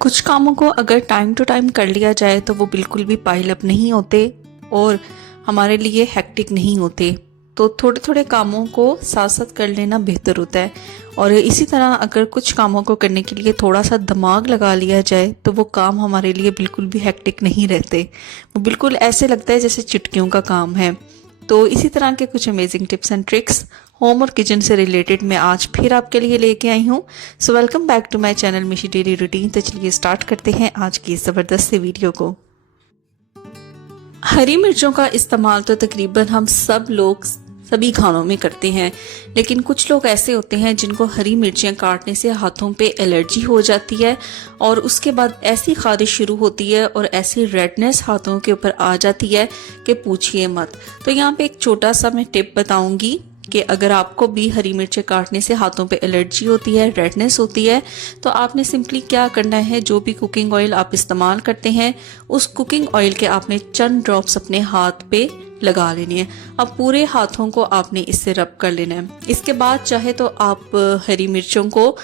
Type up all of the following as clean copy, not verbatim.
कुछ कामों को अगर टाइम टू टाइम कर लिया जाए तो वो बिल्कुल भी पाइल अप नहीं होते और हमारे लिए हेक्टिक नहीं होते। तो थोड़े थोड़े कामों को साथ साथ कर लेना बेहतर होता है। और इसी तरह अगर कुछ कामों को करने के लिए थोड़ा सा दिमाग लगा लिया जाए तो वो काम हमारे लिए बिल्कुल भी हेक्टिक नहीं रहते। वो बिल्कुल ऐसे लगता है जैसे चुटकियों का काम है। तो इसी तरह के कुछ amazing tips and tricks home और किचन से रिलेटेड मैं आज फिर आपके लिए लेके आई हूँ। So welcome back to my channel Mishi daily routine. तो चलिए स्टार्ट करते हैं आज की इस ज़बरदस्त से वीडियो को। हरी मिर्चों का इस्तेमाल तो तकरीबन हम सब लोग सभी खानों में करते हैं, लेकिन कुछ लोग ऐसे होते हैं जिनको हरी मिर्चियाँ काटने से हाथों पे एलर्जी हो जाती है और उसके बाद ऐसी खारिश शुरू होती है और ऐसी रेडनेस हाथों के ऊपर आ जाती है कि पूछिए मत। तो यहाँ पे एक छोटा सा मैं टिप बताऊंगी कि अगर आपको भी हरी मिर्चें काटने से हाथों पे एलर्जी होती है, रेडनेस होती है, तो आपने सिंपली क्या करना है, जो भी कुकिंग ऑयल आप इस्तेमाल करते हैं उस कुकिंग ऑयल के आपने चंद ड्रॉप्स अपने हाथ पे लगा लेनी है। अब पूरे हाथों को आपने इससे रब कर लेना है। इसके बाद चाहे तो आप हरी मिर्चों को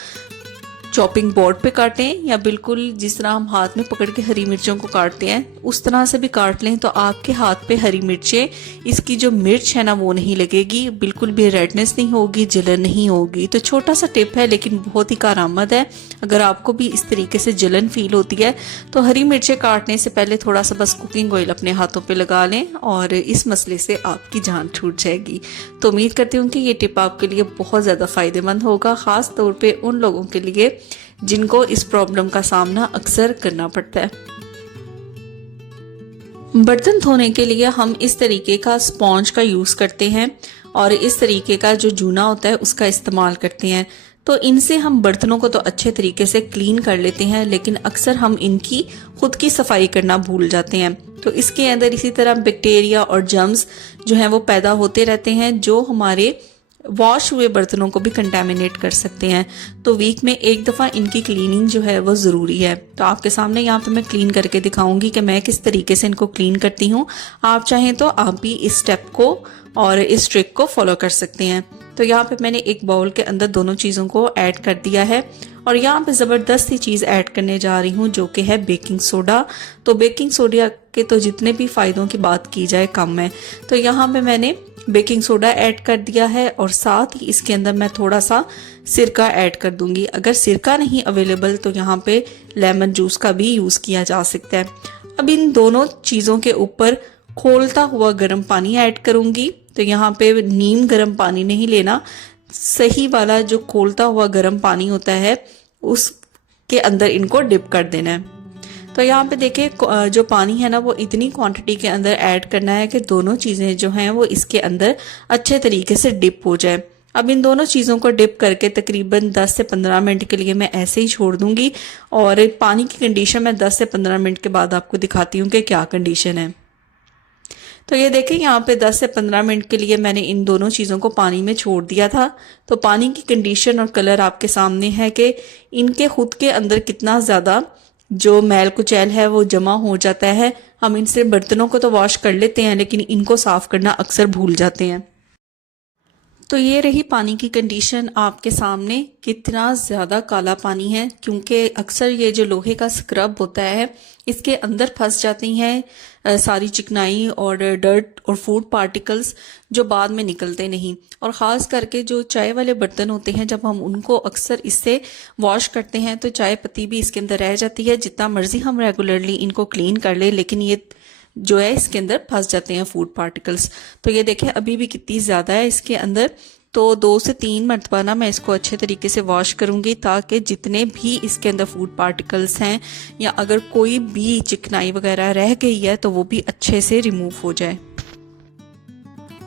चॉपिंग बोर्ड पे काटें या बिल्कुल जिस तरह हम हाथ में पकड़ के हरी मिर्चों को काटते हैं उस तरह से भी काट लें, तो आपके हाथ पे हरी मिर्चें, इसकी जो मिर्च है ना वो नहीं लगेगी, बिल्कुल भी रेडनेस नहीं होगी, जलन नहीं होगी। तो छोटा सा टिप है लेकिन बहुत ही कारआमद है। अगर आपको भी इस तरीके से जलन फील होती है तो हरी मिर्चें काटने से पहले थोड़ा सा बस कुकिंग ऑयल अपने हाथों पे लगा लें और इस मसले से आपकी जान छूट जाएगी। तो उम्मीद करती हूँ कि ये टिप आपके लिए बहुत ज़्यादा फ़ायदेमंद होगा, ख़ास तौर पे उन लोगों के लिए जिनको इस प्रॉब्लम का सामना अक्सर करना पड़ता है। बर्तन धोने के लिए हम इस तरीके का स्पॉन्ज का यूज़ करते हैं और इस तरीके का जो जूना होता है उसका इस्तेमाल करते हैं। तो इनसे हम बर्तनों को तो अच्छे तरीके से क्लीन कर लेते हैं, लेकिन अक्सर हम इनकी खुद की सफाई करना भूल जाते हैं। तो इसके अंदर इसी तरह बैक्टीरिया और जर्म्स जो हैं वो पैदा होते रहते हैं, जो हमारे वॉश हुए बर्तनों को भी कंटेमिनेट कर सकते हैं। तो वीक में एक दफ़ा इनकी क्लीनिंग जो है वो ज़रूरी है। तो आपके सामने यहाँ पे मैं क्लीन करके दिखाऊंगी कि मैं किस तरीके से इनको क्लीन करती हूँ। आप चाहें तो आप भी इस स्टेप को और इस ट्रिक को फॉलो कर सकते हैं। तो यहाँ पे मैंने एक बाउल के अंदर दोनों चीज़ों को ऐड कर दिया है और यहाँ पे ज़बरदस्त सी चीज़ ऐड करने जा रही हूँ जो कि है बेकिंग सोडा। तो बेकिंग सोडा के तो जितने भी फ़ायदों की बात की जाए कम है। तो यहाँ पे मैंने बेकिंग सोडा ऐड कर दिया है और साथ ही इसके अंदर मैं थोड़ा सा सिरका ऐड कर दूंगी। अगर सिरका नहीं अवेलेबल तो यहाँ पे लेमन जूस का भी यूज़ किया जा सकता है। अब इन दोनों चीज़ों के ऊपर खोलता हुआ गर्म पानी ऐड करूंगी। तो यहाँ पे नीम गर्म पानी नहीं लेना, सही वाला जो खोलता हुआ गर्म पानी होता है उसके अंदर इनको डिप कर देना है। तो यहाँ पे देखिए जो पानी है ना वो इतनी क्वांटिटी के अंदर ऐड करना है कि दोनों चीज़ें जो हैं वो इसके अंदर अच्छे तरीके से डिप हो जाए। अब इन दोनों चीज़ों को डिप करके तकरीबन 10 से 15 मिनट के लिए मैं ऐसे ही छोड़ दूंगी और पानी की कंडीशन मैं 10 से 15 मिनट के बाद आपको दिखाती हूँ कि क्या कंडीशन है। तो ये देखें यहाँ पे 10 से 15 मिनट के लिए मैंने इन दोनों चीज़ों को पानी में छोड़ दिया था। तो पानी की कंडीशन और कलर आपके सामने है कि इनके खुद के अंदर कितना ज़्यादा जो मैल कुचैल है वो जमा हो जाता है। हम इनसे बर्तनों को तो वॉश कर लेते हैं लेकिन इनको साफ़ करना अक्सर भूल जाते हैं। तो ये रही पानी की कंडीशन आपके सामने, कितना ज़्यादा काला पानी है, क्योंकि अक्सर ये जो लोहे का स्क्रब होता है इसके अंदर फंस जाती हैं सारी चिकनाई और डर्ट और फूड पार्टिकल्स जो बाद में निकलते नहीं। और ख़ास करके जो चाय वाले बर्तन होते हैं जब हम उनको अक्सर इससे वॉश करते हैं तो चाय पत्ती भी इसके अंदर रह जाती है। जितना मर्जी हम रेगुलरली इनको क्लीन कर ले लेकिन ये जो है इसके अंदर फंस जाते हैं फूड पार्टिकल्स। तो ये देखें अभी भी कितनी ज़्यादा है इसके अंदर। तो 2 से 3 मरतबा ना मैं इसको अच्छे तरीके से वॉश करूंगी ताकि जितने भी इसके अंदर फूड पार्टिकल्स हैं या अगर कोई भी चिकनाई वगैरह रह गई है तो वो भी अच्छे से रिमूव हो जाए।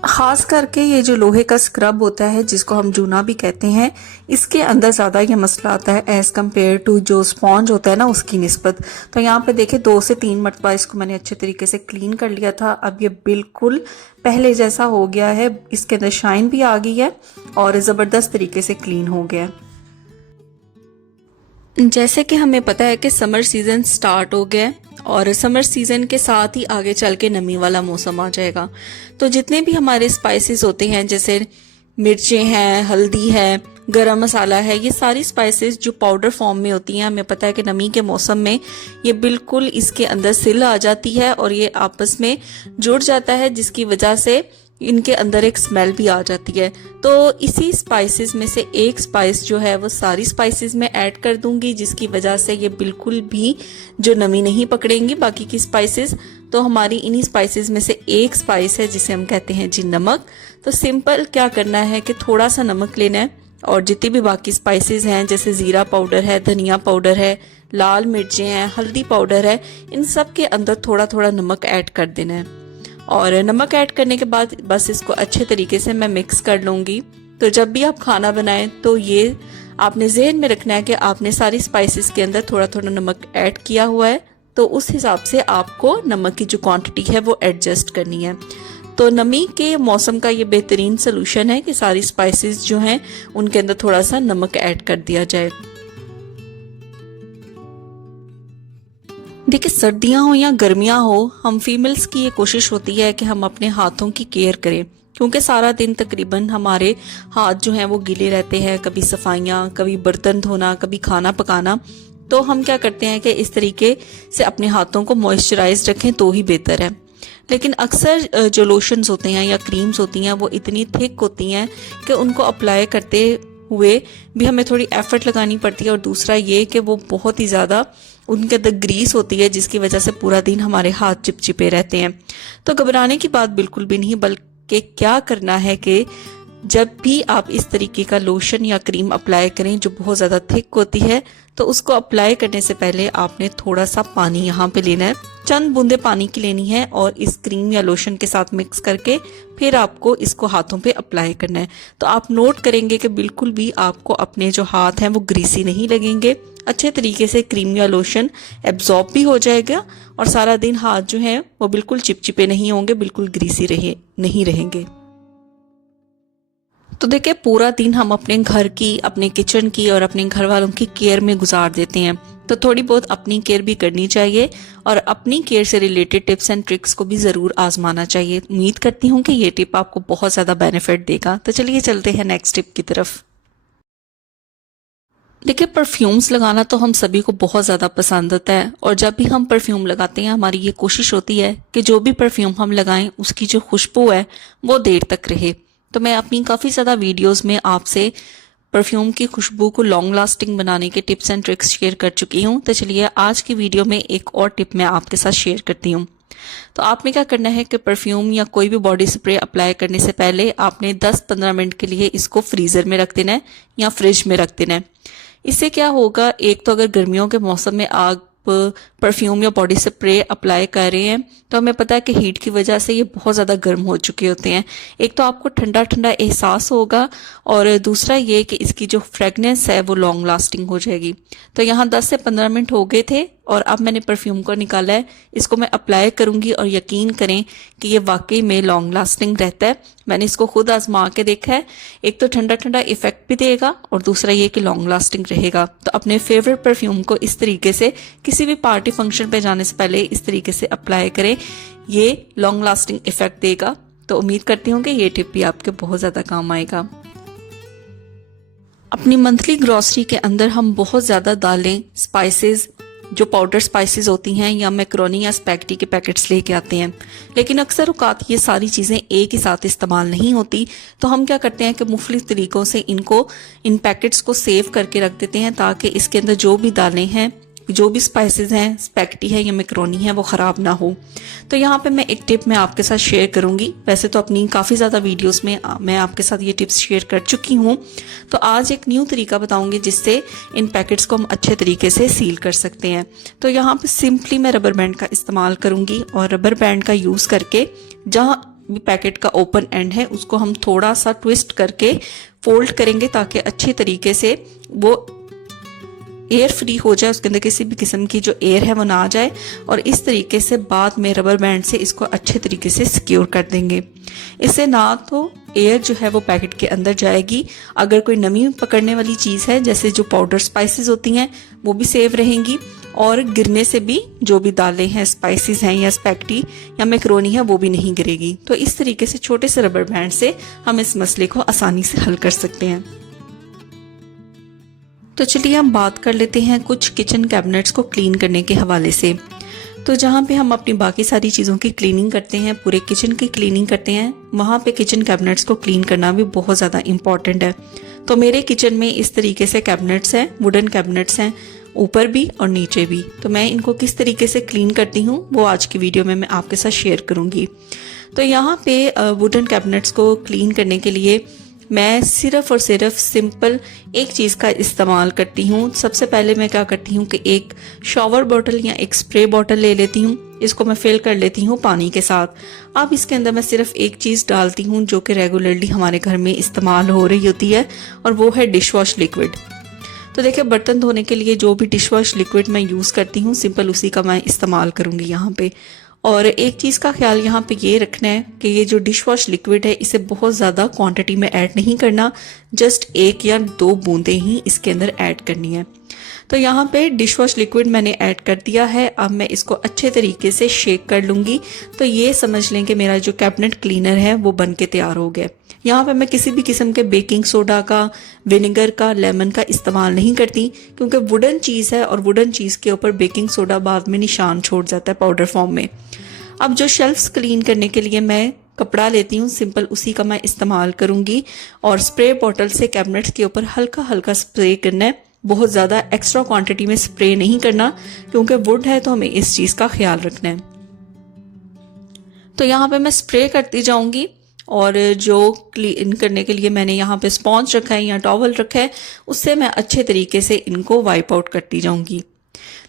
ख़ास करके ये जो लोहे का स्क्रब होता है जिसको हम जूना भी कहते हैं, इसके अंदर ज़्यादा ये मसला आता है एज़ कम्पेयर टू जो स्पॉन्ज होता है ना उसकी निस्बत। तो यहाँ पे देखिए 2 से 3 मरतबा इसको मैंने अच्छे तरीके से क्लीन कर लिया था। अब ये बिल्कुल पहले जैसा हो गया है, इसके अंदर शाइन भी आ गई है और ज़बरदस्त तरीके से क्लीन हो गया है। जैसे कि हमें पता है कि समर सीज़न स्टार्ट हो गया है और समर सीज़न के साथ ही आगे चल के नमी वाला मौसम आ जाएगा। तो जितने भी हमारे स्पाइसेस होते हैं जैसे मिर्चें हैं, हल्दी है, गरम मसाला है, ये सारी स्पाइसेस जो पाउडर फॉर्म में होती हैं, हमें पता है कि नमी के मौसम में ये बिल्कुल इसके अंदर सिल आ जाती है और ये आपस में जुड़ जाता है, जिसकी वजह से इनके अंदर एक स्मेल भी आ जाती है। तो इसी स्पाइसेस में से एक स्पाइस जो है वो सारी स्पाइसेस में ऐड कर दूंगी, जिसकी वजह से ये बिल्कुल भी जो नमी नहीं पकड़ेंगी बाकी की स्पाइसेस। तो हमारी इन्हीं स्पाइसेस में से एक स्पाइस है जिसे हम कहते हैं जी नमक। तो सिंपल क्या करना है कि थोड़ा सा नमक लेना है और जितनी भी बाकी स्पाइसेस हैं जैसे ज़ीरा पाउडर है, धनिया पाउडर है, लाल मिर्चें हैं, हल्दी पाउडर है, इन सब के अंदर थोड़ा थोड़ा नमक ऐड कर देना है। और नमक ऐड करने के बाद बस इसको अच्छे तरीके से मैं मिक्स कर लूँगी। तो जब भी आप खाना बनाएं तो ये आपने जहन में रखना है कि आपने सारी स्पाइसेस के अंदर थोड़ा थोड़ा नमक ऐड किया हुआ है, तो उस हिसाब से आपको नमक की जो क्वांटिटी है वो एडजस्ट करनी है। तो नमी के मौसम का ये बेहतरीन सोल्यूशन है कि सारी स्पाइसेस जो हैं उनके अंदर थोड़ा सा नमक ऐड कर दिया जाए। देखिए, सर्दियां हो या गर्मियां हो, हम फीमेल्स की ये कोशिश होती है कि हम अपने हाथों की केयर करें, क्योंकि सारा दिन तकरीबन हमारे हाथ जो हैं वो गीले रहते हैं, कभी सफाइयाँ, कभी बर्तन धोना, कभी खाना पकाना। तो हम क्या करते हैं कि इस तरीके से अपने हाथों को मॉइस्चराइज रखें तो ही बेहतर है। लेकिन अक्सर जो लोशंस होते हैं या क्रीम्स होती हैं वो इतनी थिक होती हैं कि उनको अप्लाई करते हुए भी हमें थोड़ी एफर्ट लगानी पड़ती है, और दूसरा ये कि वो बहुत ही ज़्यादा उनके अंदर ग्रीस होती है, जिसकी वजह से पूरा दिन हमारे हाथ चिपचिपे रहते हैं। तो घबराने की बात बिल्कुल भी नहीं, बल्कि क्या करना है कि जब भी आप इस तरीके का लोशन या क्रीम अप्लाई करें जो बहुत ज़्यादा थिक होती है, तो उसको अप्लाई करने से पहले आपने थोड़ा सा पानी यहाँ पे लेना है, चंद बूंदे पानी की लेनी है, और इस क्रीम या लोशन के साथ मिक्स करके फिर आपको इसको हाथों पे अप्लाई करना है। तो आप नोट करेंगे कि बिल्कुल भी आपको अपने जो हाथ हैं वो ग्रीसी नहीं लगेंगे, अच्छे तरीके से क्रीम या लोशन एब्जॉर्ब भी हो जाएगा और सारा दिन हाथ जो हैं वो बिल्कुल चिपचिपे नहीं होंगे, बिल्कुल ग्रीसी नहीं रहेंगे। तो देखिए, पूरा दिन हम अपने घर की, अपने किचन की और अपने घर वालों की केयर में गुजार देते हैं, तो थोड़ी बहुत अपनी केयर भी करनी चाहिए और अपनी केयर से रिलेटेड टिप्स एंड ट्रिक्स को भी ज़रूर आजमाना चाहिए। उम्मीद करती हूँ कि ये टिप आपको बहुत ज़्यादा बेनिफिट देगा। तो चलिए चलते हैं नेक्स्ट टिप की तरफ। देखिए, परफ्यूम्स लगाना तो हम सभी को बहुत ज़्यादा पसंद आता है, और जब भी हम परफ्यूम लगाते हैं हमारी ये कोशिश होती है कि जो भी परफ्यूम हम लगाएं उसकी जो खुशबू है वो देर तक रहे। तो मैं अपनी काफ़ी ज़्यादा वीडियोस में आपसे परफ्यूम की खुशबू को लॉन्ग लास्टिंग बनाने के टिप्स एंड ट्रिक्स शेयर कर चुकी हूँ। तो चलिए आज की वीडियो में एक और टिप मैं आपके साथ शेयर करती हूँ। तो आपने क्या करना है कि परफ्यूम या कोई भी बॉडी स्प्रे अप्लाई करने से पहले आपने 10-15 मिनट के लिए इसको फ्रीज़र में रख देना है या फ्रिज में रख देना है। इससे क्या होगा, एक तो अगर गर्मियों के मौसम में आप परफ्यूम या बॉडी स्प्रे अप्लाई कर रहे हैं तो हमें पता है कि हीट की वजह से ये बहुत ज़्यादा गर्म हो चुके होते हैं। एक तो आपको ठंडा ठंडा एहसास होगा, और दूसरा ये कि इसकी जो फ्रेगनेंस है वो लॉन्ग लास्टिंग हो जाएगी। तो यहाँ 10 से 15 मिनट हो गए थे और अब मैंने परफ्यूम को निकाला है, इसको मैं अप्लाई करूँगी और यकीन करें कि ये वाकई में लॉन्ग लास्टिंग रहता है। मैंने इसको खुद आजमा के देखा है, एक तो ठंडा ठंडा इफेक्ट भी देगा और दूसरा ये कि लॉन्ग लास्टिंग रहेगा। तो अपने फेवरेट परफ्यूम को इस तरीके से किसी भी पार्टी फंक्शन पे जाने से पहले इस तरीके से अप्लाई करें, ये लॉन्ग लास्टिंग इफेक्ट देगा। तो उम्मीद करती हूँ कि ये टिप भी आपके बहुत ज़्यादा काम आएगा। अपनी मंथली ग्रॉसरी के अंदर हम बहुत ज़्यादा दालें, स्पाइसेस, जो पाउडर स्पाइसेस होती हैं या मैक्रोनी या स्पैगेटी के पैकेट्स लेके आते हैं, लेकिन अक्सर औकात ये सारी चीज़ें एक ही साथ इस्तेमाल नहीं होती। तो हम क्या करते हैं कि मुख्तलिफ तरीक़ों से इन पैकेट्स को सेव करके रख देते हैं ताकि इसके अंदर जो भी दालें हैं, जो भी स्पाइसेस हैं, स्पैगेटी है या मैक्रोनी है, वो ख़राब ना हो। तो यहाँ पे मैं एक टिप मैं आपके साथ शेयर करूँगी। वैसे तो अपनी काफ़ी ज़्यादा वीडियोस में मैं आपके साथ ये टिप्स शेयर कर चुकी हूँ, तो आज एक न्यू तरीका बताऊँगी जिससे इन पैकेट्स को हम अच्छे तरीके से सील कर सकते हैं। तो यहाँ पे सिंपली मैं रबर बैंड का इस्तेमाल करूँगी, और रबर बैंड का यूज़ करके जहाँ भी पैकेट का ओपन एंड है उसको हम थोड़ा सा ट्विस्ट करके फोल्ड करेंगे ताकि अच्छी तरीके से वो एयर फ्री हो जाए, उसके अंदर किसी भी किस्म की जो एयर है वो ना आ जाए, और इस तरीके से बाद में रबर बैंड से इसको अच्छे तरीके से सिक्योर कर देंगे। इससे ना तो एयर जो है वो पैकेट के अंदर जाएगी, अगर कोई नमी पकड़ने वाली चीज़ है जैसे जो पाउडर स्पाइसेस होती हैं वो भी सेव रहेंगी, और गिरने से भी जो भी दालें हैं, स्पाइसेस हैं या स्पैगेटी या मैक्रोनी है वो भी नहीं गिरेगी। तो इस तरीके से छोटे से रबर बैंड से हम इस मसले को आसानी से हल कर सकते हैं। तो चलिए हम बात कर लेते हैं कुछ किचन कैबिनेट्स को क्लीन करने के हवाले से। तो जहाँ पे हम अपनी बाकी सारी चीज़ों की क्लीनिंग करते हैं, पूरे किचन की क्लीनिंग करते हैं, वहाँ पे किचन कैबिनेट्स को क्लीन करना भी बहुत ज़्यादा इम्पॉर्टेंट है। तो मेरे किचन में इस तरीके से कैबिनेट्स हैं, वुडन कैबिनेट्स हैं, ऊपर भी और नीचे भी। तो मैं इनको किस तरीके से क्लीन करती हूँ वो आज की वीडियो में मैं आपके साथ शेयर करूँगी। तो यहाँ पे वुडन कैबिनेट्स को क्लीन करने के लिए मैं सिर्फ और सिर्फ सिंपल एक चीज़ का इस्तेमाल करती हूँ। सबसे पहले मैं क्या करती हूँ कि एक शॉवर बॉटल या एक स्प्रे बॉटल ले लेती हूँ, इसको मैं फिल कर लेती हूँ पानी के साथ। अब इसके अंदर मैं सिर्फ एक चीज़ डालती हूँ जो कि रेगुलरली हमारे घर में इस्तेमाल हो रही होती है, और वो है डिश वॉश लिक्विड। तो देखिए, बर्तन धोने के लिए जो भी डिश वॉश लिक्विड मैं यूज़ करती हूँ, सिंपल उसी का मैं इस्तेमाल करूँगी यहाँ पे। और एक चीज़ का ख्याल यहाँ पे ये रखना है कि ये जो डिश वॉश लिक्विड है इसे बहुत ज़्यादा क्वांटिटी में ऐड नहीं करना, जस्ट 1 या 2 बूंदें ही इसके अंदर ऐड करनी है। तो यहाँ पे डिश वॉश लिक्विड मैंने ऐड कर दिया है। अब मैं इसको अच्छे तरीके से शेक कर लूँगी। तो ये समझ लें कि मेरा जो कैबिनेट क्लीनर है वो बन के तैयार हो गया। यहाँ पे मैं किसी भी किस्म के बेकिंग सोडा का, विनेगर का, लेमन का इस्तेमाल नहीं करती, क्योंकि वुडन चीज़ है और वुडन चीज़ के ऊपर बेकिंग सोडा बाद में निशान छोड़ जाता है पाउडर फॉर्म में। अब जो शेल्फ्स क्लीन करने के लिए मैं कपड़ा लेती हूँ, सिंपल उसी का मैं इस्तेमाल करूँगी। और स्प्रे बॉटल से कैबिनेट्स के ऊपर हल्का हल्का स्प्रे करना है, बहुत ज़्यादा एक्स्ट्रा क्वांटिटी में स्प्रे नहीं करना, क्योंकि वुड है तो हमें इस चीज़ का ख्याल रखना है। तो यहाँ पे मैं स्प्रे करती जाऊँगी, और जो क्लीन करने के लिए मैंने यहाँ पे स्पॉन्ज रखा है या टॉवल रखा है, उससे मैं अच्छे तरीके से इनको वाइप आउट करती जाऊँगी।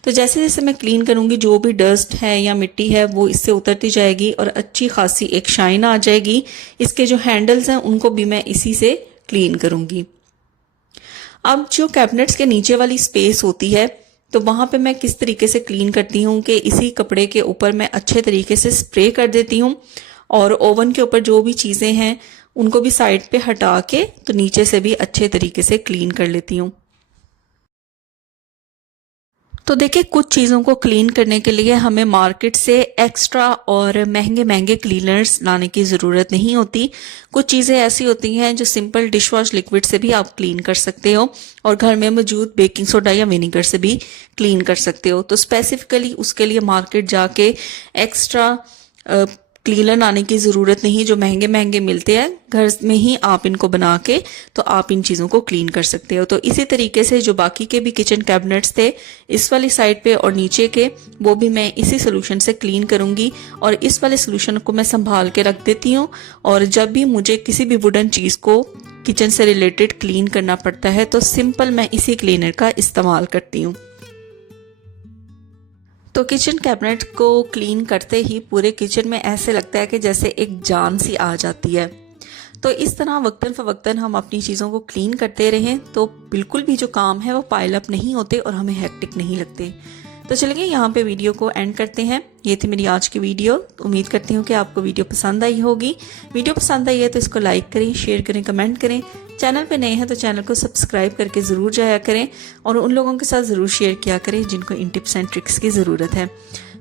तो जैसे जैसे मैं क्लीन करूँगी, जो भी डस्ट है या मिट्टी है वो इससे उतरती जाएगी और अच्छी खासी एक शाइन आ जाएगी। इसके जो हैंडल्स हैं उनको भी मैं इसी से क्लीन करूँगी। अब जो कैबिनेट्स के नीचे वाली स्पेस होती है, तो वहाँ पे मैं किस तरीके से क्लीन करती हूँ कि इसी कपड़े के ऊपर मैं अच्छे तरीके से स्प्रे कर देती हूँ, और ओवन के ऊपर जो भी चीज़ें हैं उनको भी साइड पे हटा के तो नीचे से भी अच्छे तरीके से क्लीन कर लेती हूँ। तो देखिए, कुछ चीज़ों को क्लीन करने के लिए हमें मार्केट से एक्स्ट्रा और महंगे महंगे क्लीनर्स लाने की ज़रूरत नहीं होती। कुछ चीज़ें ऐसी होती हैं जो सिंपल डिश वॉश लिक्विड से भी आप क्लीन कर सकते हो, और घर में मौजूद बेकिंग सोडा या विनेगर से भी क्लीन कर सकते हो। तो स्पेसिफिकली उसके लिए मार्केट जाके एक्स्ट्रा क्लीनर लाने की ज़रूरत नहीं, जो महंगे महंगे मिलते हैं घर में ही आप इनको बना के तो आप इन चीज़ों को क्लीन कर सकते हो। तो इसी तरीके से जो बाकी के भी किचन कैबिनेट्स थे इस वाली साइड पे और नीचे के, वो भी मैं इसी सोल्यूशन से क्लीन करूँगी। और इस वाले सोल्यूशन को मैं संभाल के रख देती हूँ, और जब भी मुझे किसी भी वुडन चीज़ को किचन से रिलेटेड क्लीन करना पड़ता है तो सिंपल मैं इसी क्लीनर का इस्तेमाल करती हूँ। तो किचन कैबिनेट को क्लीन करते ही पूरे किचन में ऐसे लगता है कि जैसे एक जान सी आ जाती है। तो इस तरह वक्तन फ़वक्तन हम अपनी चीज़ों को क्लीन करते रहें तो बिल्कुल भी जो काम है वो पाइल अप नहीं होते और हमें हेक्टिक नहीं लगते। तो चलिए यहाँ पे वीडियो को एंड करते हैं। ये थी मेरी आज की वीडियो। उम्मीद करती हूँ कि आपको वीडियो पसंद आई होगी। वीडियो पसंद आई है तो इसको लाइक करें, शेयर करें, कमेंट करें। चैनल पे नए हैं तो चैनल को सब्सक्राइब करके ज़रूर जाया करें, और उन लोगों के साथ ज़रूर शेयर किया करें जिनको इन टिप्स एंड ट्रिक्स की ज़रूरत है।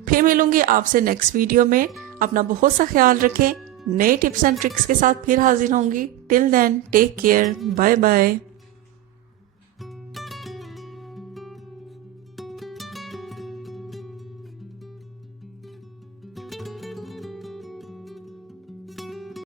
फिर मिलूंगी आपसे नेक्स्ट वीडियो में। अपना बहुत सा ख्याल रखें। नए टिप्स एंड ट्रिक्स के साथ फिर हाजिर होंगी। Till then take care, bye bye.